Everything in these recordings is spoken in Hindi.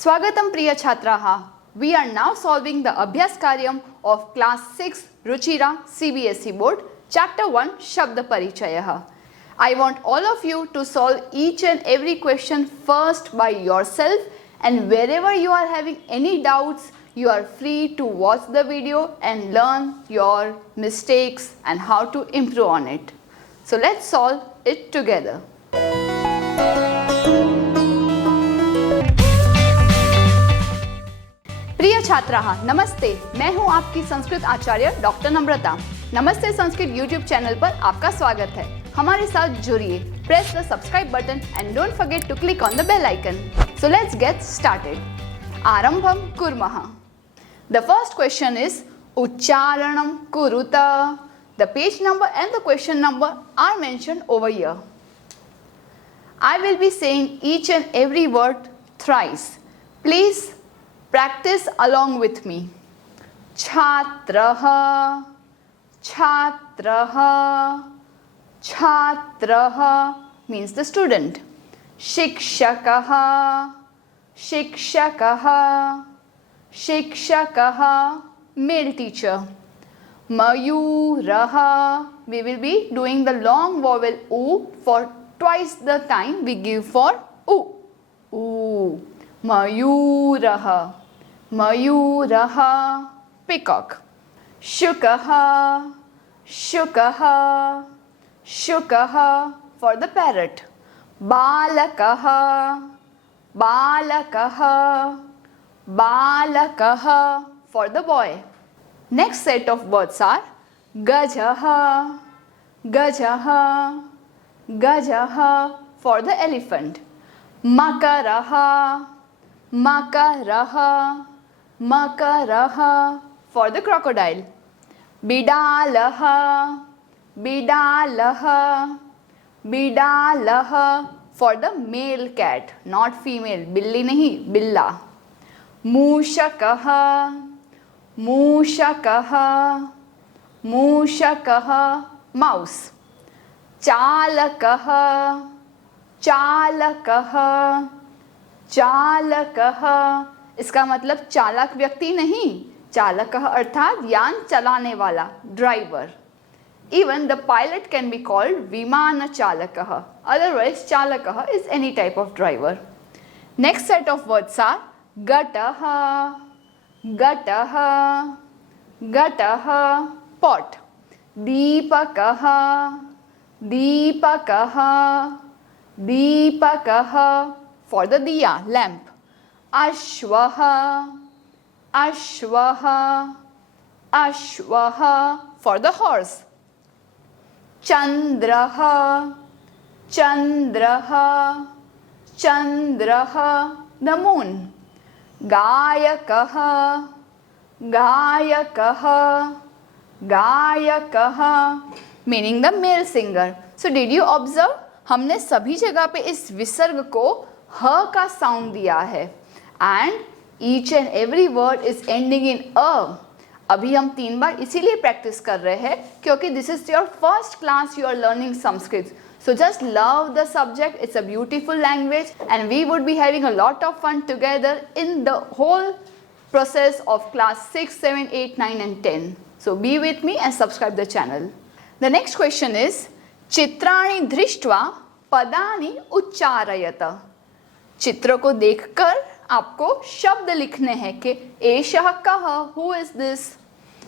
Swagatam Priya Chhatraha. We are now solving the Abhyas Karyam of class 6 Ruchira CBSE board chapter 1 Shabda Parichayah. I want all of you to solve each and every question first by yourself, and wherever you are having any doubts, you are free to watch the video and learn your mistakes and how to improve on it. So let's solve it together. प्रिय छात्राः नमस्ते, मैं हूं आपकी संस्कृत आचार्य डॉक्टर नम्रता। नमस्ते संस्कृत यूट्यूब चैनल पर आपका स्वागत है। हमारे साथ जुड़िए, press the subscribe button and don't forget to click on the bell icon. So let's get started. आरंभम कुर्मः। द फर्स्ट क्वेश्चन इज उच्चारणम कुरुत। The page number and the question number are mentioned over here. I will be saying each and every word thrice. Please practice along with me. Chhatraha, chhatraha, chhatraha means the student. Shikshakaha, shikshakaha, shikshakaha male teacher. Mayuraha, we will be doing the long vowel U for twice the time we give for U. U. Mayuraha. Mayuraha. Peacock. Shukaha. Shukaha. Shukaha for the parrot. Balakaha. Balakaha. Balakaha for the boy. Next set of words are Gajaha. Gajaha. Gajaha for the elephant. Makaraha. Makaraha. Makaraha for the crocodile. Bidalaha. Bidalaha. Bidalaha for the male cat, not female. Billi nahi, billa. Mushakaha. Mushakaha. Mushakaha mouse. चालकः चालकः चालकः इसका मतलब चालक व्यक्ति नहीं, चालकः अर्थात यान चलाने वाला, driver. Even the pilot can be called विमान चालकः. Otherwise चालकः is any type of driver. Next set of words are घटः घटः घटः pot. दीपकः Deepakaha. Deepakaha for the diya, lamp. Ashwaha. Ashwaha. Ashwaha for the horse. Chandraha. Chandraha. Chandraha the moon. Gayakaha. Gayakaha. Gayakaha meaning the male singer. So did you observe? हमने सभी जगह पे इस विसर्ग को ह का साउंड दिया है and each and every word is ending in a. अभी हम 3 बार इसीलिए प्रैक्टिस कर रहे हैं क्योंकि this is your first class you are learning Sanskrit. So just love the subject. It's a beautiful language and we would be having a lot of fun together in the whole process of class 6, 7, 8, 9 and 10. So be with me and subscribe the channel. The next question is चित्राणि दृष्ट्वा पदानि उच्चारयत. चित्रों को देखकर आपको शब्द लिखने हैं कि एषः कः, who is this.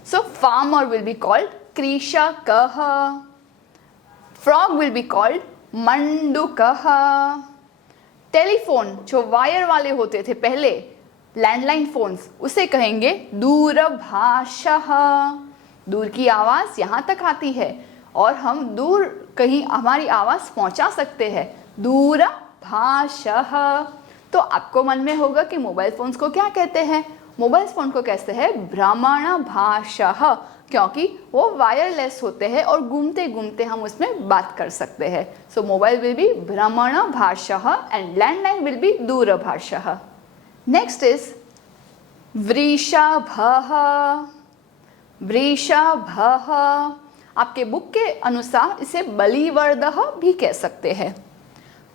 So farmer will be called कृषकः. Frog will be called मंडूकः. टेलीफोन जो वायर वाले होते थे पहले, लैंडलाइन फोन्स, उसे कहेंगे दूरभाषः. दूर की आवाज़ यहाँ तक आती है और हम दूर कहीं हमारी आवाज़ पहुँचा सकते हैं. दूरभाषः. तो आपको मन में होगा कि मोबाइल फ़ोन्स को क्या कहते हैं. मोबाइल फ़ोन को कहते हैं भ्रमणभाषः क्योंकि वो वायरलेस होते हैं और घूमते घूमते हम उसमें बात कर सकते हैं. सो मोबाइल विल बी भ्रमणभाषः एंड लैंडलाइन विल बी दूरभाषः. नेक्स्ट इज वृषभः. वृषभः आपके बुक के अनुसार इसे बलिवर्दः भी कह सकते हैं.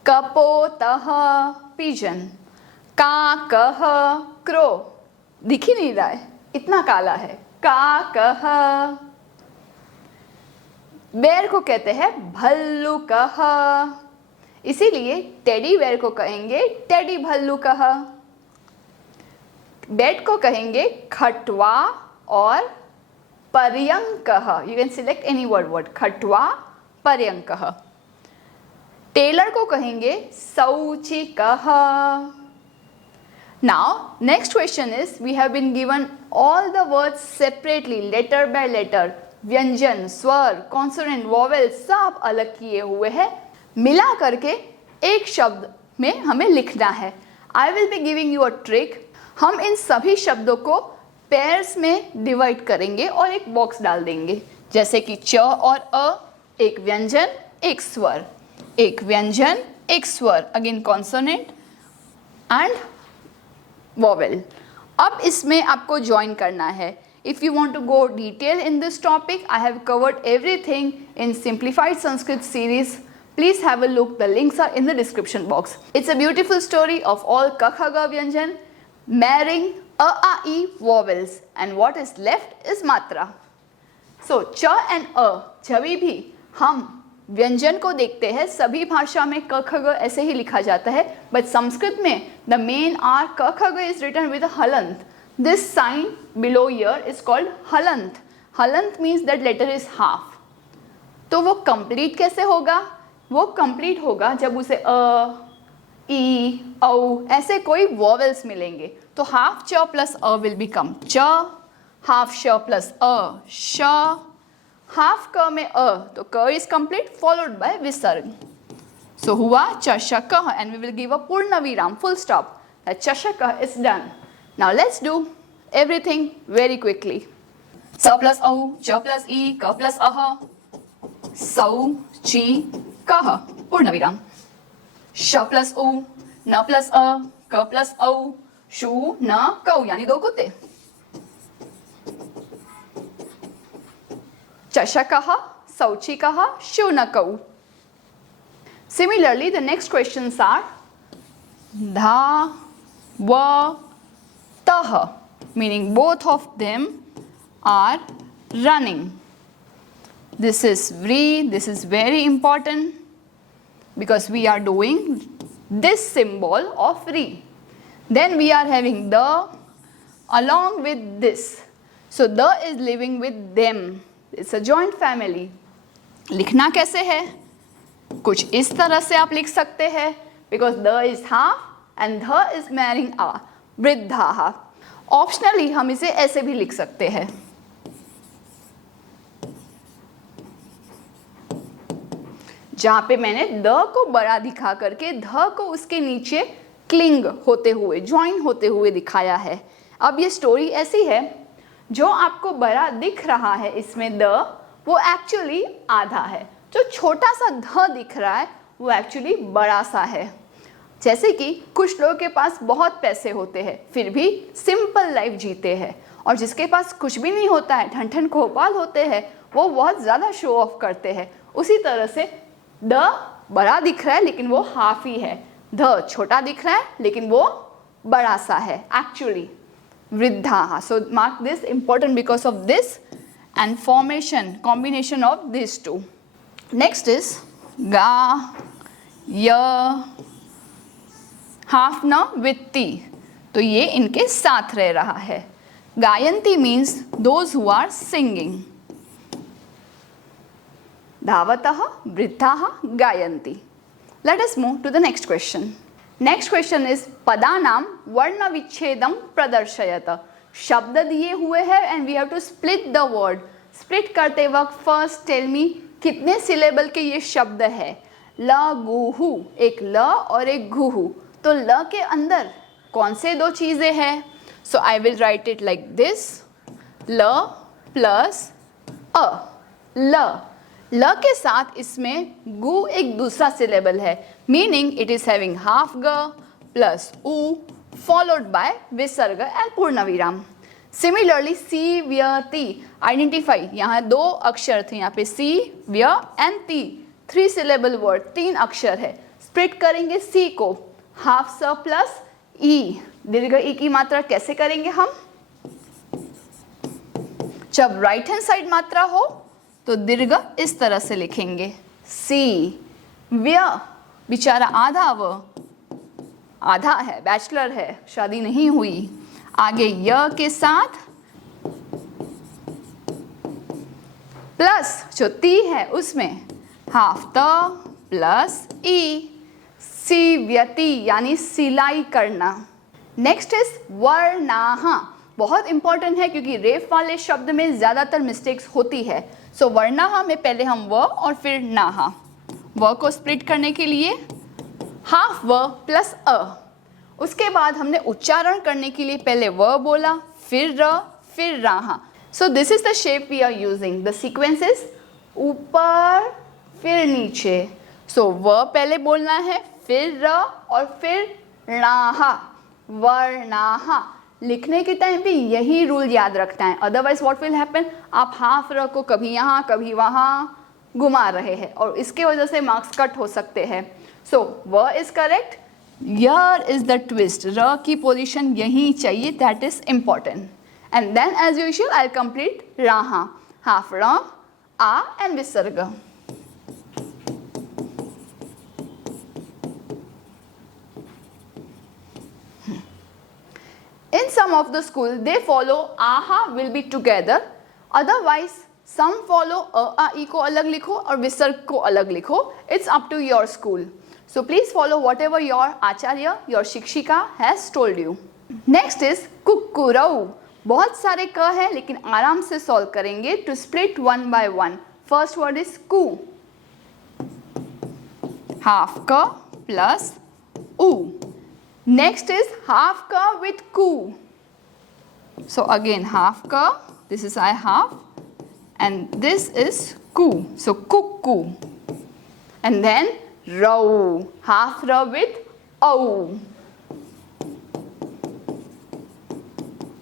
कपोतः पिजन. का कह क्रो, दिख ही नहीं रहा है, इतना काला है। का कह। बेर को कहते हैं भल्लू कह, इसीलिए टेडी बेर को कहेंगे टेडी भल्लू कह। बेट को कहेंगे खटवा और पर्यंकः। You can select any word, खटवा पर्यंकः। टेलर को कहेंगे सौचिकः। Now next question is, we have been given all the words separately, letter by letter, व्यंजन, स्वर, कॉन्सोनेंट, वोवेल सब अलग किए हुए हैं, मिला करके एक शब्द में हमें लिखना है। I will be giving you a trick। हम इन सभी शब्दों को पेयर्स में डिवाइड करेंगे और एक बॉक्स डाल देंगे, जैसे कि च और अ, एक व्यंजन एक स्वर, एक व्यंजन एक स्वर, अगेन कॉन्सोनेंट एंड वोवेल। अब इसमें आपको ज्वाइन करना है। If you want to go detail in this topic, I have covered everything in simplified Sanskrit series. Please have a look. The links are in the description box. It's a beautiful story of all ka kha ga vyanjan marrying a e vowels, and what is left is matra. So ch and a, जभी भी हम व्यंजन को देखते हैं सभी भाषा में क ख ग ऐसे ही लिखा जाता है, बट संस्कृत में द मेन आर क ख ग इज रिटन विद हलंत. This sign below here is called हलंत. हलंत means that letter is half. तो वो कंप्लीट कैसे होगा? वो कंप्लीट होगा जब उसे अ, ई, औ ऐसे कोई वॉवेल्स मिलेंगे. तो हाफ च प्लस अ विल बिकम च, हाफ श प्लस अ श, हाफ क में अ, तो क इज कंप्लीट फॉलोड बाय विसर्ग. सो हुआ चषक and we will give a पूर्ण विराम, फुल स्टॉप. चषक is done. Now let's do everything very quickly. स प्लस औ, च प्लस ई, क प्लस अह, सौ ची कह, पूर्ण विराम. श प्लस उ, न प्लस अ, क प्लस औ, शु न कौ, यानी दो कुत्ते. चषकः, शौचिकः, शुनकौ. Similarly, the next questions are dha, va, tah, meaning both of them are running. This is vri, this is very important because we are doing this symbol of vri. Then we are having the along with this. So the is living with them. It's a joint family. लिखना कैसे है? कुछ इस तरह से आप लिख सकते हैं, because the is half and the is marrying a, वृद्धाः. ऑप्शनली हम इसे ऐसे भी लिख सकते हैं. जहां पे मैंने द को बड़ा दिखा करके ध को उसके नीचे क्लिंग होते हुए, ज्वाइन होते हुए दिखाया है. अब ये स्टोरी ऐसी है, जो आपको बड़ा दिख रहा है इसमें द, वो एक्चुअली आधा है. जो छोटा सा ध दिख रहा है वो एक्चुअली बड़ा सा है. जैसे कि कुछ लोगों के पास बहुत पैसे होते हैं फिर भी सिंपल लाइफ जीते हैं, और जिसके पास कुछ भी नहीं होता है, ठन ठन खोपाल होते हैं, वो बहुत ज़्यादा शो ऑफ करते हैं. उसी तरह से द बड़ा दिख रहा है लेकिन वो हाफ ही है, ध छोटा दिख रहा है लेकिन वो बड़ा सा है एक्चुअली. वृद्धाः. So mark this important because of this and formation, combination of these two. Next is ga, ya, half na with ti. तो ये इनके साथ रह रहा है. गायन्ति means those who are singing. धावतः, वृद्धाः, गायन्ति. Let us move to the next question. Next question is पदानाम वर्ण विच्छेदम प्रदर्शयत. शब्द दिए हुए हैं and we have to split the word. Split करते वक्त first tell me कितने सिलेबल के ये शब्द है. ल गुहु, एक ल और एक गुहु. तो ल के अंदर कौन से दो चीजें हैं? So I will write it like this. ल प्लस अ, ल. ल के साथ इसमें गु एक दूसरा सिलेबल है, meaning it is having half ग प्लस उ फॉलोड बाय विसर्ग एंड पूर्ण विराम. सिमिलरली सी व्य ती, आइडेंटिफाई, यहाँ दो अक्षर थे, यहाँ पे सी व्य एंड ती, 3 सिलेबल वर्ड, 3 अक्षर है. स्प्लिट करेंगे सी को, हाफ स प्लस ई, दीर्घ ई की मात्रा कैसे करेंगे हम? जब राइट हैंड साइड मात्रा हो तो दीर्घ इस तरह से लिखेंगे, सी। व्य, बेचारा आधा, व आधा है, बैचलर है, शादी नहीं हुई। आगे य के साथ प्लस जो ती है उसमें हाफ त प्लस ई, सीव्यति यानी सिलाई करना। नेक्स्ट इज वर्णाहा, बहुत इंपॉर्टेंट है क्योंकि रेफ वाले शब्द में ज्यादातर मिस्टेक्स होती है। सो वर्णाहा में पहले हम व और फिर नाहा, व को स्प्लिट करने के लिए हाफ व प्लस अ। उसके बाद हमने उच्चारण करने के लिए पहले व बोला, फिर र, फिर राहा। So this is the shape we are using. The sequence is ऊपर फिर नीचे। सो व पहले बोलना है, फिर र और फिर राहा, वर्णाहा। लिखने के टाइम भी यही रूल याद रखना है, अदरवाइज व्हाट विल हैपन, आप हाफ र को कभी यहाँ कभी वहाँ घुमा रहे हैं और इसके वजह से मार्क्स कट हो सकते हैं। सो व इज करेक्ट, यर इज द ट्विस्ट, र की पोजीशन यही चाहिए, that is important. And then as usual I complete राहा, हाफ र, आ एंड विसर्ग। In some of the school, they follow aha will be together. Otherwise, some follow a e को अलग लिखो और विसर्ग को अलग लिखो. It's up to your school. So please follow whatever your acharya, your shikshika has told you. Next is कुक्कुरऊ. बहुत सारे क है लेकिन आराम से सॉल्व करेंगे. To split one by one. First word is ku. Half ka plus u. Next is half ka with ku. So again half ka, this is I half and this is ku. So cuckoo. And then rau, half ra with au.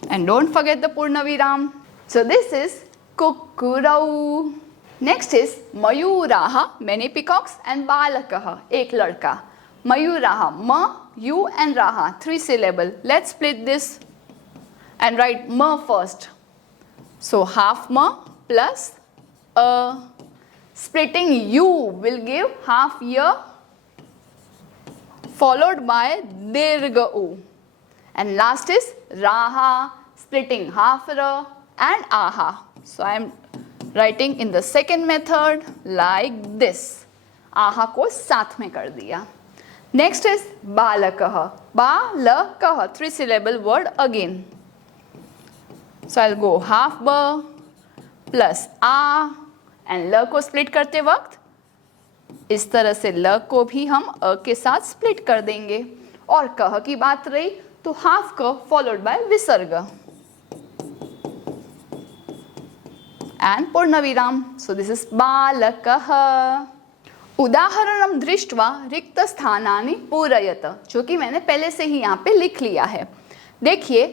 And don't forget the Purnaviram. So this is kukkurau. Next is mayuraha, many peacocks, and balakaha, ek ladka. Mayuraha, ma, you and raha, 3 syllable. Let's split this and write ma first. So half ma plus a. Splitting you will give half ya followed by dirgha u. And last is raha, splitting half ra and aha. So I am writing in the second method like this. Aha को साथ में कर दिया. Next is balakah. Balakah, 3 syllable word again. So I'll go half ba plus a and ल को split करते वक्त इस तरह से ल को भी हम अ के साथ split कर देंगे. और कह की बात रही तो half क followed by विसर्ग and पूर्णविराम. So this is balakah. उदाहरणं दृष्ट्वा रिक्त स्थानानि पूरयत, जो कि मैंने पहले से ही यहाँ पे लिख लिया है. देखिए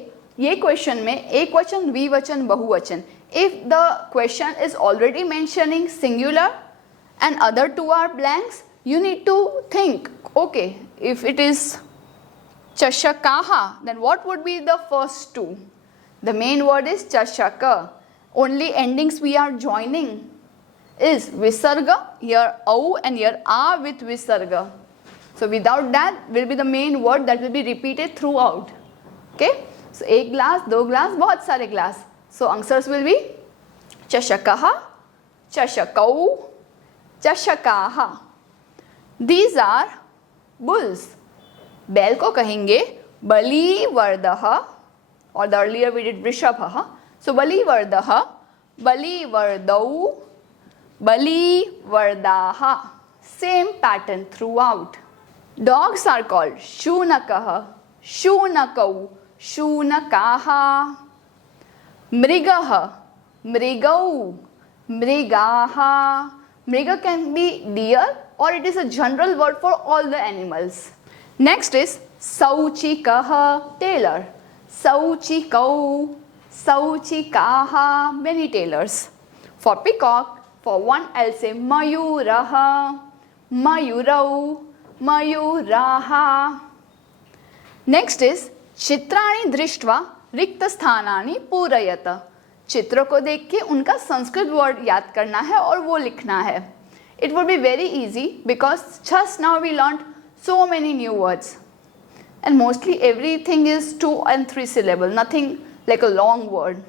ये क्वेश्चन में एक वचन, द्विवचन, बहुवचन. If the question is already mentioning singular and other two are blanks, you need to think, okay, if it is chashakaha, then what would be the first two? The main word is chashaka. Only endings we are joining is visarga, here au and here a with visarga. So without that will be the main word that will be repeated throughout. Okay? So एक glass, दो glass, बहुत सारे glass. So answers will be chashakaha, chashakau, chashakaha. These are bulls. बैल को कहेंगे बलिवर्दह, or the earlier we did वृषभः. So बलिवर्दः, बलिवर्दौ, बलिवर्दाः. Same pattern throughout. Dogs are called shunakah, shunakau, shunakaha. Mrigah, mrigau, mrigaha. Mriga can be deer or it is a general word for all the animals. Next is sauchikah, tailor. Sauchikau, sauchikaha, many tailors. For peacock, for one I'll say mayuraha, mayurau, mayuraha. Next is चित्राणि दृष्ट्वा रिक्त स्थानानि पूरयत। चित्रों को देख के उनका संस्कृत वर्ड याद करना है और वो लिखना है। It would be very easy because just now we learn so many new words and mostly everything is 2 and 3 syllable, nothing like a long word.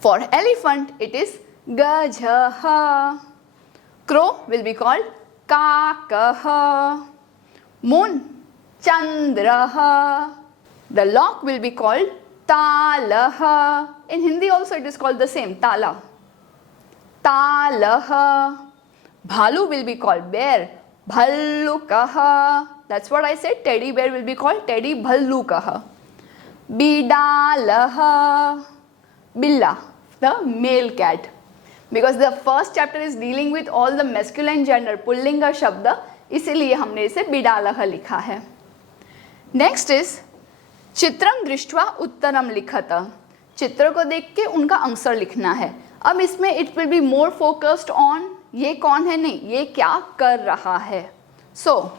For elephant it is gajah. Crow will be called kakah. Moon chandrah. The lock will be called talah. In Hindi also it is called the same, tala. Talah. Bhalu will be called bear. Bhallukah. That's what I said. Teddy bear will be called Teddy Bhallukah. Bidalah. Billa, the male cat. Because the first chapter is dealing with all the masculine gender, pulling शब्द, इसीलिए हमने इसे बिडालह लिखा है. नेक्स्ट इज चित्रम दृष्ट्वा उत्तरम लिखत. चित्र को देख के उनका आंसर लिखना है. अब इसमें it will be more focused on ये कौन है, नहीं ये क्या कर रहा है. So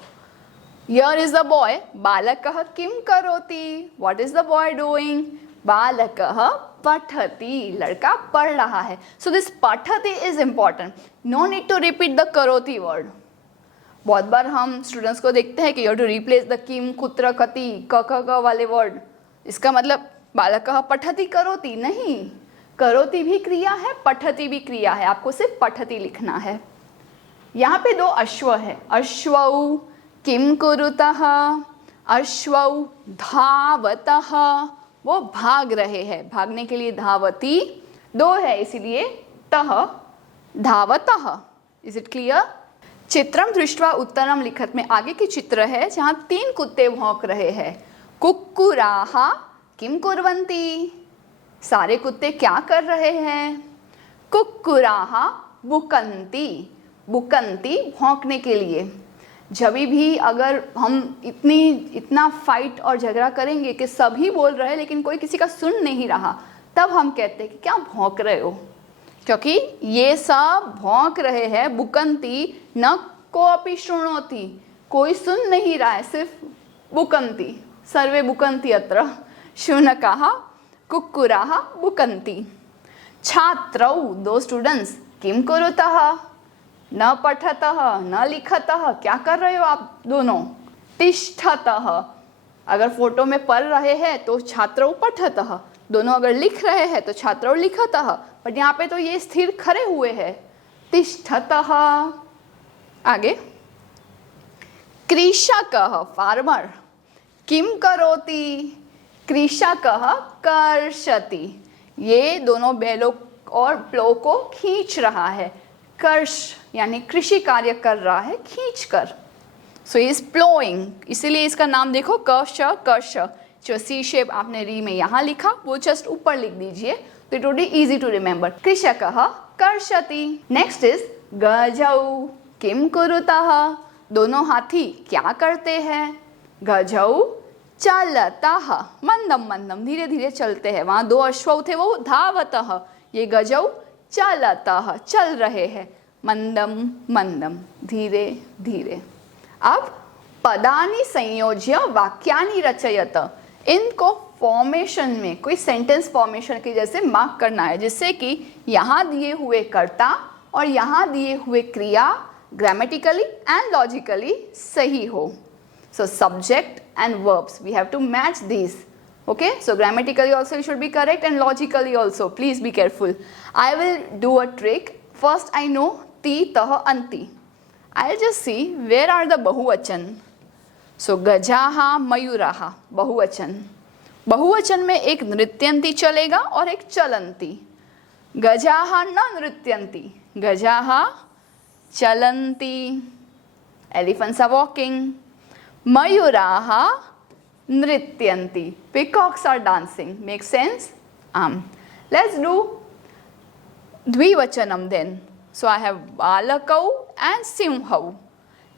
here is the boy. बालकः किम करोति. What is the boy doing. बालकः पठति. लड़का पढ़ रहा है. सो दिस पठति is important. No need to repeat the करोति वर्ड. बहुत बार हम स्टूडेंट्स को देखते हैं कि you have to replace the किम कुत्र कति क वाले वर्ड. इसका मतलब बालकः पठति करोति नहीं. करोति भी क्रिया है, पठति भी क्रिया है. आपको सिर्फ पठति लिखना है. यहाँ पे 2 अश्व है. अश्वौ किम कुरुतः. अश्वौ धावतः. वो भाग रहे हैं. भागने के लिए धावती 2 है, इसीलिए तः धावतः. Is it clear. चित्रम दृष्ट्वा उत्तरम लिखत में आगे की चित्र है जहाँ 3 कुत्ते भौंक रहे हैं. कुक्कुराः किम कुर्वन्ति. सारे कुत्ते क्या कर रहे हैं. कुक्कुराः बुकन्ति. बुकन्ति भौंकने के लिए. जब भी अगर हम इतना फाइट और झगड़ा करेंगे कि सभी बोल रहे हैं लेकिन कोई किसी का सुन नहीं रहा, तब हम कहते हैं कि क्या भौंक रहे हो. क्योंकि ये सब भौंक रहे हैं. बुकन्ति न कोऽपि शृणोति. कोई सुन नहीं रहा है, सिर्फ बुकन्ति. सर्वे बुकन्ति अत्र. शुनकाः कुक्कुराः बुकन्ति. छात्रौ 2 स्टूडेंट्स किम कुरुतः. न पठतः न लिखतः. क्या कर रहे हो आप दोनों. तिष्ठतः. अगर फोटो में पढ़ रहे हैं तो छात्रौ पठतः. दोनों अगर लिख रहे हैं तो छात्रौ लिखतः. बट यहाँ पे तो ये स्थिर खड़े हुए हैं. तिष्ठतः. आगे कृषकः फार्मर किम करोति. कृषकः कर्षति. ये दोनों बैलों और प्लो को खींच रहा है. कर्ष यानी कृषि कार्य कर रहा है खींच कर. So is ploughing. इसीलिए इसका नाम देखो कर्ष. कर्ष जो सी शेप आपने री में यहाँ लिखा वो जस्ट ऊपर लिख दीजिए तो it would be easy to remember. कृषकः कर्षति. नेक्स्ट इज गजौ किम कुरुतः. दोनों हाथी क्या करते हैं. गजौ चलतः. मंदम मंदम धीरे धीरे चलते हैं. वहाँ 2 अश्व थे वो धावतः. ये गजौ चलतः चल रहे हैं. मंदम मंदम धीरे धीरे. अब पदानि संयोज्य वाक्यानि रचयत. इनको फॉर्मेशन में कोई सेंटेंस फॉर्मेशन के जैसे मार्क करना है जिससे कि यहाँ दिए हुए कर्ता और यहाँ दिए हुए क्रिया ग्रामेटिकली एंड लॉजिकली सही हो. So subject and verbs we have to match these. Okay, so grammatically also you should be correct and logically also. Please be careful. I will do a trick. First I know ti tah anti. I'll just see where are the bahuvachan. So gajaha mayuraha bahuvachan. बहुवचन में एक नृत्यंती चलेगा और एक चलंती. गजाहा न नृत्यंती. गजाहा चलंती. Elephants are walking. Mayuraha nrityanti. Peacocks are dancing. Make sense? Let's do dvivachanam then. So I have balakau and simhau.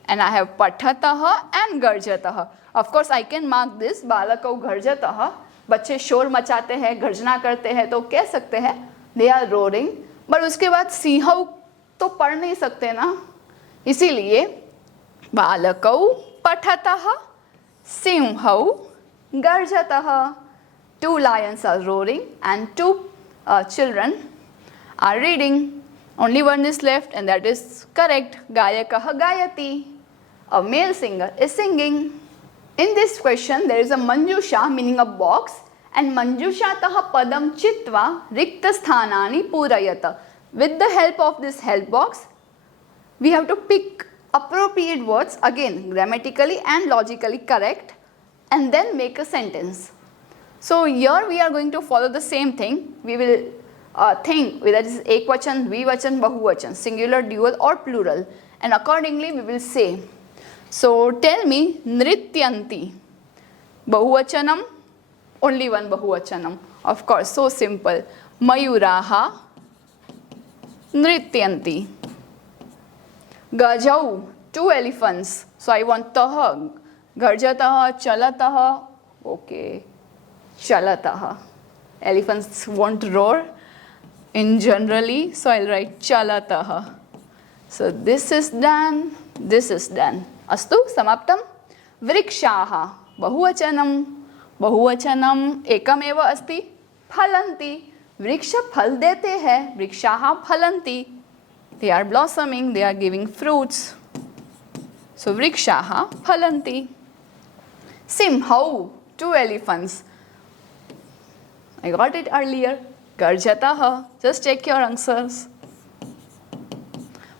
And I have pathatah and garjatah. Of course I can mark this balakau garjatah. बच्चे शोर मचाते हैं, गर्जना करते हैं तो कह सकते हैं they are roaring. बट उसके बाद सिंहौ तो पढ़ नहीं सकते ना. इसीलिए बालकौ पठतः Simhau garjatah. Two lions are roaring and two children are reading. Only one is left and that is correct. Gayakah gayati. A male singer is singing. In this question there is a manjusha meaning a box and manjushatah padam chitva rikta sthanani purayata. With the help of this help box we have to pick appropriate words, again grammatically and logically correct, and then make a sentence. So here we are going to follow the same thing. We will think whether it is ekvachan, dvivachan, bahuvachan, singular, dual or plural, and accordingly we will say. So tell me nrityanti. Bahuvachanam, only one bahuvachanam. Of course, so simple. Mayuraha nrityanti. Gajau, two elephants. So I want taha. Garjatah, chalatah. Okay. Chalatah. Elephants won't roar in generally. So I'll write chalatah. So this is done. This is done. Astu samaptam. Vrikshaha. Bahuvachanam. Bahuvachanam ekam eva asti. Phalanti. Vriksha phal dete hai. Vrikshaha phalanti. They are blossoming, they are giving fruits. So vrikshaha phalanti. Simhau, two elephants. I got it earlier. Garjatah. Just check your answers.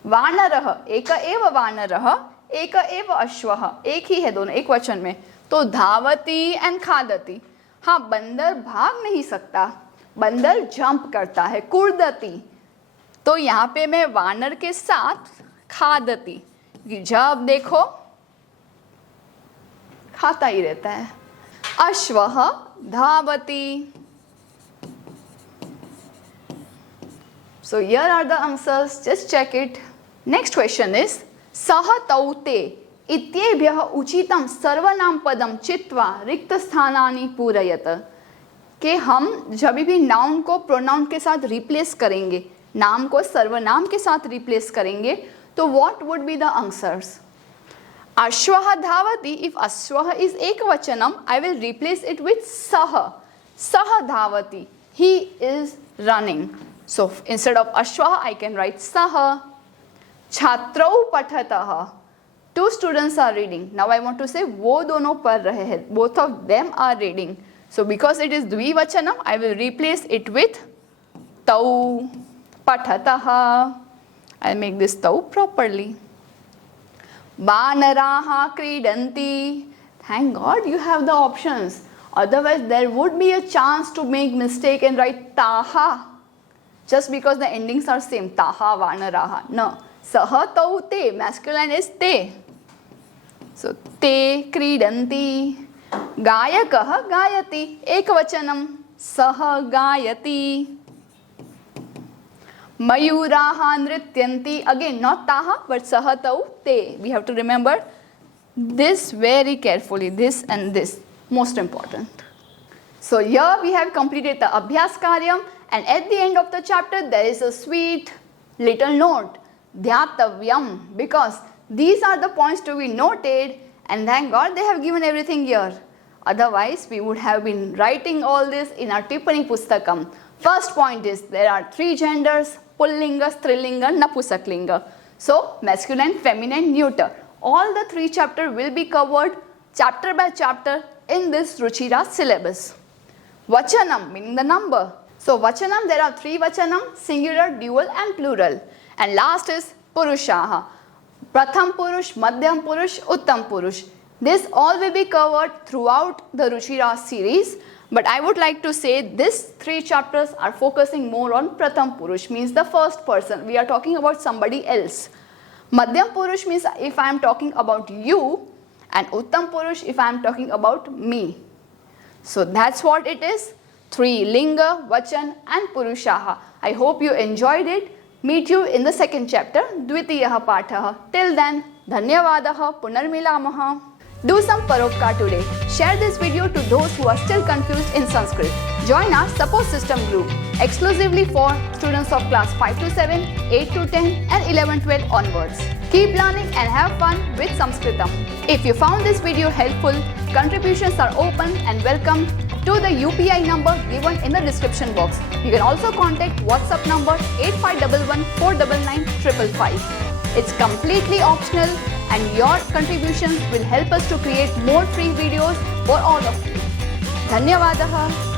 Vanarah, eka eva vanarah, eka eva ashwah. एक ही है दोनों, एक वचन में. तो धावती and खादती. हाँ, बंदर भाग नहीं सकता. बंदर जंप करता है, कूदती. तो यहाँ पे मैं वानर के साथ खादती, जब देखो खाता ही रहता है. अश्वः धावति. So here are the answers, just check it. Next question is सह तौ ते इत्येभ्यः उचितं सर्वनाम पदम चित्वा रिक्त स्थानानि पूरयत. कि हम जब भी नाउन को प्रोनाउन के साथ रिप्लेस करेंगे, नाम को सर्वनाम के साथ रिप्लेस करेंगे, तो what would be the answers. अश्वः धावति. इफ अश्वः इज एकवचनम, I will replace it with सह. सह धावति, he is running. So instead of अश्वः आई कैन राइट सह. छात्रौ पठतः. Two students are reading. Now I want to say वो दोनों पढ़ रहे हैं. Both of them are reading. So because it is द्विवचनम, I will replace it with तौ. Patataha. I'll make this tau properly. Vanaraha kridanti. Thank God you have the options. Otherwise there would be a chance to make mistake and write taha. Just because the endings are same. Taha, vanaraha. No. Saha tau te. Masculine is te. So te kridanti. Gayakah gayati. Ekvachanam. Saha gayati. Mayuraha nrityanti. Again, not taha, but saha tau te. We have to remember this very carefully. This and this. Most important. So here we have completed the Abhyas Karyam, and at the end of the chapter there is a sweet little note. Dhyatavyam. Because these are the points to be noted, and thank God they have given everything here. Otherwise, we would have been writing all this in our Tippani Pustakam. First point is there are three genders. Pullinga, Strilinga, Napusaklinga. So, masculine, feminine, neuter. All the three chapters will be covered chapter by chapter in this Ruchira syllabus. Vachanam, meaning the number. So, Vachanam, there are three Vachanam, singular, dual and plural. And last is Purushaha. Pratham Purush, Madhyam Purush, Uttam Purush. This all will be covered throughout the Ruchira series. But I would like to say these three chapters are focusing more on Pratham Purush, means the first person. We are talking about somebody else. Madhyam Purush means if I am talking about you, and Uttam Purush if I am talking about me. So that's what it is. Three Linga, Vachan and Purushaha. I hope you enjoyed it. Meet you in the second chapter, Dvitiyaha Pathaha. Till then, Dhanyavadaha, Punarmilamaha. Do some paropkar today. Share this video to those who are still confused in Sanskrit. Join our support system group exclusively for students of class 5 to 7, 8 to 10 and 11-12 onwards. Keep learning and have fun with Sanskritam. If you found this video helpful, contributions are open and welcome to the UPI number given in the description box. You can also contact WhatsApp number 8511 499 555. It's completely optional and your contributions will help us to create more free videos for all of you. धन्यवादः.